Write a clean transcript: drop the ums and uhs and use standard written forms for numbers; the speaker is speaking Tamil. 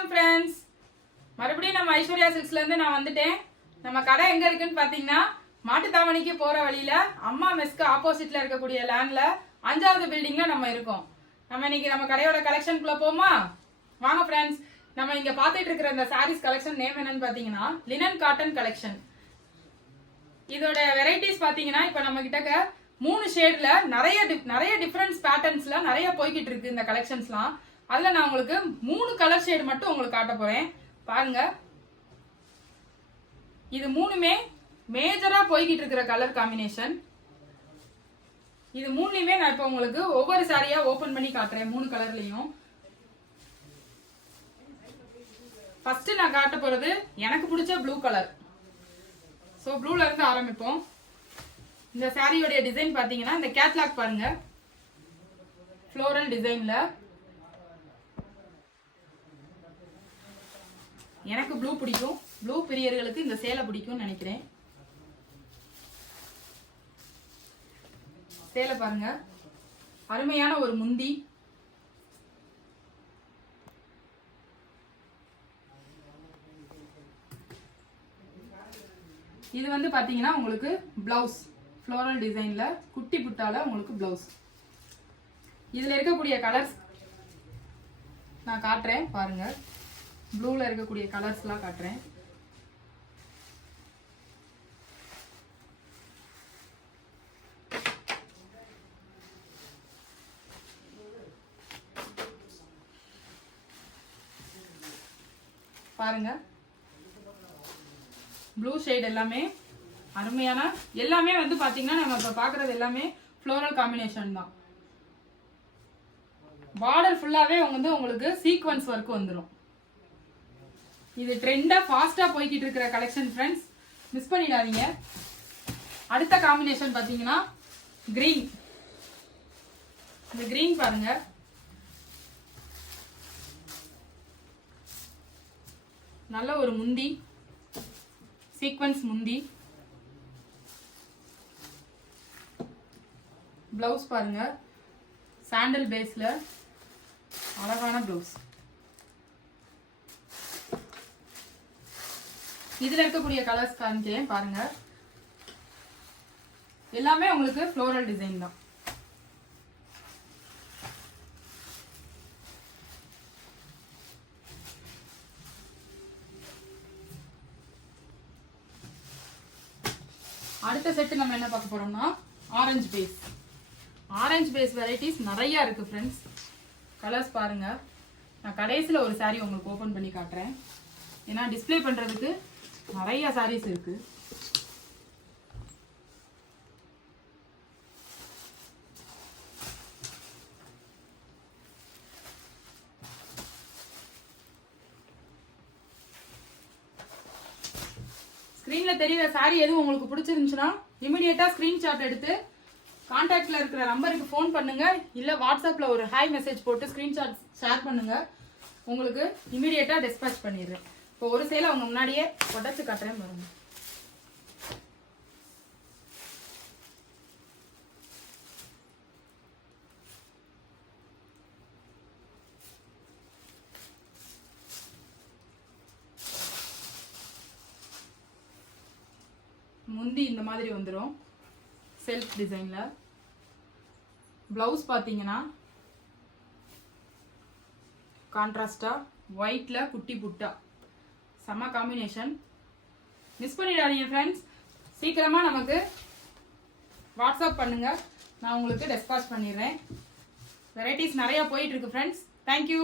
வணக்கம் फ्रेंड्स மறுபடியும் நம்ம ஐஸ்வர்யா சில்க்ஸ்ல இருந்து நான் வந்துட்டேன். நம்ம கடை எங்க இருக்குன்னு பாத்தீங்கன்னா மாட்டுத்தாவணிக்கு போற வழியில அம்மா மெஸ்க்கு ஆப்போசிட்ல இருக்கக்கூடிய லேண்ட்ல 5வது பில்டிங்ல நம்ம இருக்கோம். நம்ம இன்னைக்கு நம்ம கடையோட கலெக்ஷனுக்குள்ள போமா வாங்க फ्रेंड्स. நம்ம இங்க பாத்துட்டு இருக்கிற இந்த சாரீஸ் கலெக்ஷன் நேம் என்னன்னு பாத்தீங்கன்னா லினன் காட்டன் கலெக்ஷன். இதோட வெரைட்டிஸ் பாத்தீங்கன்னா இப்ப நம்ம கிட்ட 3 ஷேட்ல நிறைய டிஃபரன்ஸ் பேட்டர்ன்ஸ்ல நிறைய போய்கிட்டு இருக்கு இந்த கலெக்ஷன்ஸ்லாம். அதுல நான் உங்களுக்கு 3 கலர் ஷேட் மட்டும் உங்களுக்கு காட்ட போறேன் பாருங்க. இது மூணுமே மேஜரா போய்கிட்டு இருக்கிற கலர் காம்பினேஷன். இது மூணுலயுமே நான் இப்ப உங்களுக்கு ஒவ்வொரு சாரியா ஓபன் பண்ணி காட்டுறேன் 3 கலர்லயும். ஃபர்ஸ்ட் நான் காட்ட போறது எனக்கு பிடிச்ச ப்ளூ கலர். சோ ப்ளூல இருந்து ஆரம்பிப்போம். இந்த சாரியோட டிசைன் பாத்தீங்கன்னா இந்த கேட்லாக் பாருங்க, ஃப்ளோரல் டிசைன்ல. எனக்கு ப்ளூ பிடிக்கும், ப்ளூ பிரியர்களுக்கு இந்த சேலை பிடிக்கும்னு நினைக்கிறேன். சேலை பாருங்க, அருமையான ஒரு முந்தி. இது வந்து பாத்தீங்கன்னா உங்களுக்கு பிளவுஸ் ஃப்ளோரல் டிசைன்ல குட்டி புட்டால உங்களுக்கு பிளவுஸ். இதுல இருக்கக்கூடிய கலர்ஸ் நான் காட்டுறேன் பாருங்க. ப்ளூல இருக்கக்கூடிய கலர்ஸ்லாம் காட்டுறேன். பாருங்க ப்ளூ ஷேட் எல்லாமே அருமையான, எல்லாமே வந்து பாத்தீங்கன்னா நம்ம இப்ப பாக்குறது எல்லாமே ஃப்ளோரல் காம்பினேஷன் தான். பார்டர் ஃபுல்லாவே வந்து உங்களுக்கு சீக்வென்ஸ் ஒர்க் வந்துடும். இது ட்ரெண்டா ஃபாஸ்டா போய்கிட்டு இருக்கிற கலெக்ஷன் ஃப்ரெண்ட்ஸ், மிஸ் பண்ணிடாதீங்க. அடுத்த காம்பினேஷன் பாத்தீங்கன்னா கிரீன். இந்த கிரீன் பாருங்க, நல்ல ஒரு முந்தி, சீக்வென்ஸ் முந்தி. பிளவுஸ் பாருங்க, சாண்டல் பேஸ்ல அழகான பிளவுஸ். இதுல இருக்கக்கூடிய கலர்ஸ் காமிக்கிறேன் பாருங்க. எல்லாமே உங்களுக்கு ஃப்ளோரல் டிசைன் தான். அடுத்த செட் நம்ம என்ன பார்க்க போறோம்னா orange base. Orange base varieties நிறைய இருக்கு ஃப்ரெண்ட்ஸ். கலர்ஸ் பாருங்க. நான் கடைசியில் ஒரு சாரி உங்களுக்கு ஓபன் பண்ணி காட்டுறேன், ஏன்னா டிஸ்பிளே பண்றதுக்கு நிறைய சாரீஸ் இருக்கு. ஸ்கிரீன்ல தெரியுற சாரி எதுவும் உங்களுக்கு பிடிச்சிருந்துச்சுன்னா இமிடியேட்டா ஸ்கிரீன்ஷாட் எடுத்து கான்டாக்ட்ல இருக்கிற நம்பருக்கு ஃபோன் பண்ணுங்க, இல்ல வாட்ஸ்அப்ல ஒரு ஹாய் மெசேஜ் போட்டு ஸ்கிரீன்ஷாட் ஷேர் பண்ணுங்க. உங்களுக்கு இமிடியேட்டா டிஸ்பேட்ச் பண்ணிடுறேன். இப்போ ஒரு சேலை அவங்க முன்னாடியே உடச்சு காட்டுறேன் பாருங்க. முந்தி இந்த மாதிரி வந்துடும் செல்ஃப் டிசைன்ல. பிளவுஸ் பாத்தீங்கன்னா கான்ட்ராஸ்டா ஒயிட்ல குட்டி புட்டா, செம்ம காம்பினேஷன். மிஸ் பண்ணிடாதீங்க ஃப்ரெண்ட்ஸ். சீக்கிரமா நமக்கு வாட்ஸ்அப் பண்ணுங்க, நான் உங்களுக்கு டிஸ்பாட்ச் பண்ணிடுறேன். வெரைட்டிஸ் நிறைய போயிட்டு இருக்கு ஃப்ரெண்ட்ஸ். தேங்க்யூ.